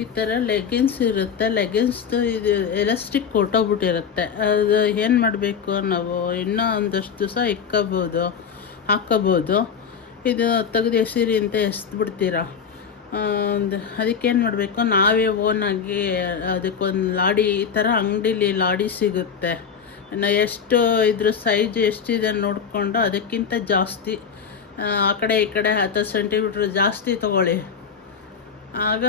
ಈ ಥರ ಲೆಗಿನ್ಸ್ ಇರುತ್ತೆ. ಲೆಗಿನ್ಸ್ದು ಇದು ಎಲಾಸ್ಟಿಕ್ ಹೊರ್ಟೋಗ್ಬಿಟ್ಟಿರುತ್ತೆ. ಅದು ಏನು ಮಾಡಬೇಕು, ನಾವು ಇನ್ನೂ ಒಂದಷ್ಟು ದಿವಸ ಹಾಕ್ಕೋಬೋದು. ಇದು ತೆಗೆದು ಎಸೀರಿ ಅಂತ ಎಸ್ದ್ಬಿಡ್ತೀರ. ಅದಕ್ಕೇನು ಮಾಡಬೇಕು, ನಾವೇ ಓನಾಗಿ ಅದಕ್ಕೊಂದು ಲಾಡಿ, ಈ ಥರ ಅಂಗಡೀಲಿ ಲಾಡಿ ಸಿಗುತ್ತೆ. ಎಷ್ಟು ಇದ್ರ ಸೈಜ್ ಎಷ್ಟಿದೆ ನೋಡಿಕೊಂಡು ಅದಕ್ಕಿಂತ ಜಾಸ್ತಿ, ಆ ಕಡೆ ಈ ಕಡೆ 10 ಸೆಂಟಿಮೀಟ್ರ್ ಜಾಸ್ತಿ ತೊಗೊಳ್ಳಿ. ಆಗ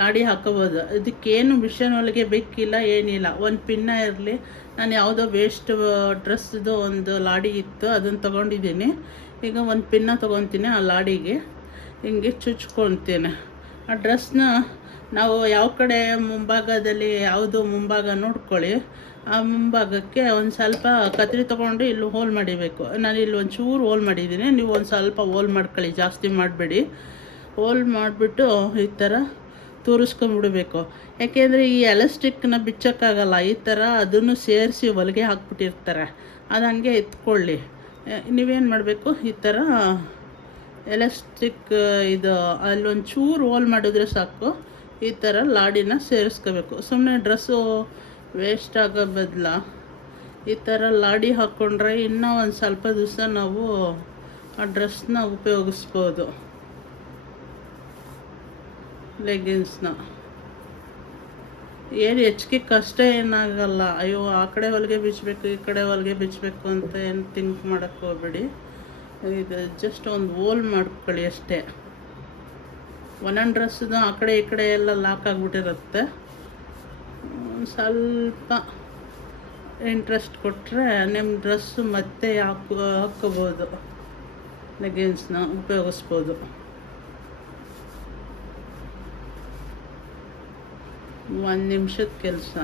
ಲಾಡಿ ಹಾಕೋಬೋದು. ಇದಕ್ಕೇನು ಮಿಷನ್ ಹೊಲಿಗೆ ಬೇಕಿಲ್ಲ, ಏನಿಲ್ಲ. ಒಂದು ಪಿನ್ನ ಇರಲಿ. ನಾನು ಯಾವುದೋ ವೇಸ್ಟ್ ಡ್ರೆಸ್ದು ಒಂದು ಲಾಡಿ ಇತ್ತು, ಅದನ್ನು ತೊಗೊಂಡಿದ್ದೀನಿ. ಈಗ ಒಂದು ಪಿನ್ನ ತೊಗೊತೀನಿ, ಆ ಲಾಡಿಗೆ ಹಿಂಗೆ ಚುಚ್ಕೊತೀನಿ. ಆ ಡ್ರೆಸ್ನ ನಾವು ಯಾವ ಕಡೆ ಮುಂಭಾಗದಲ್ಲಿ ಯಾವುದು ಮುಂಭಾಗ ನೋಡ್ಕೊಳ್ಳಿ. ಆ ಮುಂಭಾಗಕ್ಕೆ ಒಂದು ಸ್ವಲ್ಪ ಕತ್ರಿ ತೊಗೊಂಡು ಇಲ್ಲಿ ಹೋಲ್ ಮಾಡಿಬೇಕು. ನಾನು ಇಲ್ಲಿ ಒಂಚೂರು ಹೋಲ್ ಮಾಡಿದ್ದೀನಿ, ನೀವು ಒಂದು ಸ್ವಲ್ಪ ಹೋಲ್ ಮಾಡ್ಕೊಳ್ಳಿ, ಜಾಸ್ತಿ ಮಾಡಬೇಡಿ. ಹೋಲ್ ಮಾಡಿಬಿಟ್ಟು ಈ ಥರ ತೂರಿಸ್ಕೊಂಬಿಡ್ಬೇಕು. ಯಾಕೆಂದರೆ ಈ ಎಲಾಸ್ಟಿಕ್ನ ಬಿಚ್ಚೋಕ್ಕಾಗಲ್ಲ. ಈ ಥರ ಅದನ್ನು ಸೇರಿಸಿ ಹೊಲಿಗೆ ಹಾಕ್ಬಿಟ್ಟಿರ್ತಾರೆ, ಅದು ಹಂಗೆ ಎತ್ಕೊಳ್ಳಿ. ನೀವೇನು ಮಾಡಬೇಕು, ಈ ಥರ ಎಲಾಸ್ಟಿಕ್ ಇದು ಅಲ್ಲೊಂಚೂರು ಹೋಲ್ ಮಾಡಿದ್ರೆ ಸಾಕು. ಈ ಥರ ಲಾಡಿನ ಸೇರಿಸ್ಕೋಬೇಕು. ಸುಮ್ಮನೆ ಡ್ರೆಸ್ಸು ವೇಸ್ಟ್ ಆಗೋ ಬದಲ ಈ ಥರ ಲಾಡಿ ಹಾಕ್ಕೊಂಡ್ರೆ ಇನ್ನೂ ಒಂದು ಸ್ವಲ್ಪ ದಿವಸ ನಾವು ಆ ಡ್ರೆಸ್ನ ಉಪಯೋಗಿಸ್ಬೋದು. ಲೆಗಿನ್ಸ್ನ ಏನು ಹೆಚ್ಚಿಗೆ ಕಷ್ಟ ಏನಾಗಲ್ಲ. ಅಯ್ಯೋ ಆ ಕಡೆ ಹೊಲಿಗೆ ಬಿಚ್ಚಬೇಕು, ಈ ಕಡೆ ಹೊಲಿಗೆ ಬಿಚ್ಚಬೇಕು ಅಂತ ಏನು ಥಿಂಕ್ ಮಾಡೋಕ್ಕೆ ಹೋಗ್ಬೇಡಿ. ಇದು ಜಸ್ಟ್ ಒಂದು ಹೋಲ್ ಮಾಡ್ಕೊಳ್ಳಿ ಅಷ್ಟೇ. ಒಂದೊಂದು ಡ್ರೆಸ್ದು ಆ ಕಡೆ ಈ ಕಡೆ ಎಲ್ಲ ಲಾಕ್ ಆಗಿಬಿಟ್ಟಿರುತ್ತೆ. ಸ್ವಲ್ಪ ಇಂಟ್ರೆಸ್ಟ್ ಕೊಟ್ಟರೆ ನಿಮ್ಮ ಡ್ರೆಸ್ಸು ಮತ್ತೆ ಹಾಕ್ಕೋಬೋದು, ಲೆಗಿನ್ಸ್ನ ಉಪಯೋಗಿಸ್ಬೋದು. 1 ನಿಮಿಷದ ಕೆಲಸ.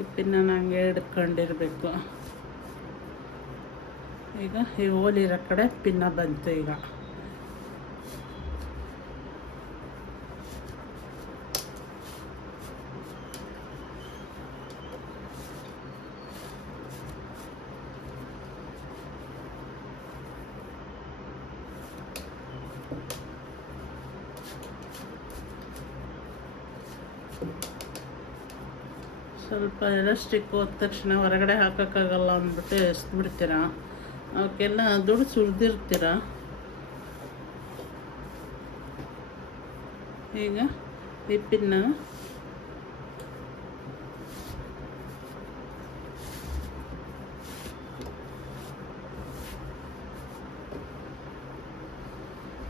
ಈ ಪಿನ್ನ ಹಂಗೆ ಹಿಡ್ಕೊಂಡಿರ್ಬೇಕು. ಈಗ ಈ ಹೋಲಿರೋ ಕಡೆ ಪಿನ್ನ ಬಂತು. ಈಗ ಸ್ವಲ್ಪ ಎಲಾಸ್ಟಿಕ್ ಹೋದ ತಕ್ಷಣ ಹೊರಗಡೆ ಹಾಕೋಕ್ಕಾಗಲ್ಲ ಅಂದ್ಬಿಟ್ಟು ಎಸ್ಬಿಡ್ತೀರ. ಅವಕ್ಕೆಲ್ಲ ದುಡ್ಡು ಸುರಿದಿರ್ತೀರ. ಈಗ ಈ ಪಿನ್ನ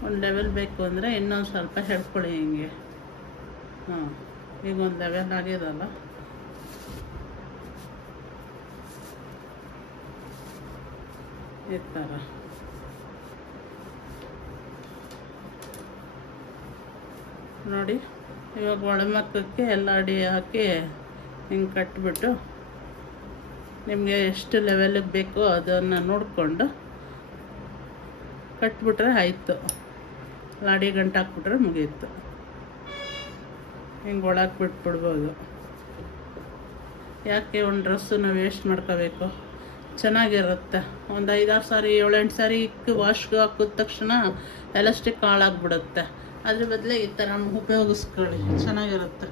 ಒಂದು ಲೆವೆಲ್ ಬೇಕು ಅಂದರೆ ಇನ್ನೊಂದು ಸ್ವಲ್ಪ ಹೇಳ್ಕೊಳ್ಳಿ ಹಿಂಗೆ. ಈಗ ಒಂದು ಲೆವೆಲ್ ಆಗಿದಲ್ಲ, ಈ ಥರ ನೋಡಿ. ಇವಾಗ ಒಳಮಕ್ಕಕ್ಕೆ ಎಲ್ಲ ಅಡಿ ಹಾಕಿ ಹಿಂಗೆ ಕಟ್ಬಿಟ್ಟು ನಿಮಗೆ ಎಷ್ಟು ಲೆವೆಲಿಗೆ ಬೇಕೋ ಅದನ್ನು ನೋಡಿಕೊಂಡು ಕಟ್ಬಿಟ್ರೆ ಆಯಿತು. ಲಾಡಿ ಗಂಟು ಹಾಕ್ಬಿಟ್ರೆ ಮುಗೀತು. ಹಿಂಗೆ ಒಳಗೆ ಬಿಟ್ಬಿಡ್ಬೋದು. ಯಾಕೆ ಒಂದು ಡ್ರೆಸ್ಸನ್ನು ವೇಸ್ಟ್ ಮಾಡ್ಕೋಬೇಕು? ಚೆನ್ನಾಗಿರುತ್ತೆ. ಒಂದು 5-6 ಸಾರಿ 7-8 ಸಾರಿ ವಾಶ್ಗೆ ಹಾಕಿದ ತಕ್ಷಣ ಎಲಾಸ್ಟಿಕ್ ಹಾಳಾಗ್ಬಿಡುತ್ತೆ. ಅದ್ರ ಬದಲು ಈ ಥರ ಉಪಯೋಗಿಸ್ಕೊಳ್ಳಿ, ಚೆನ್ನಾಗಿರುತ್ತೆ.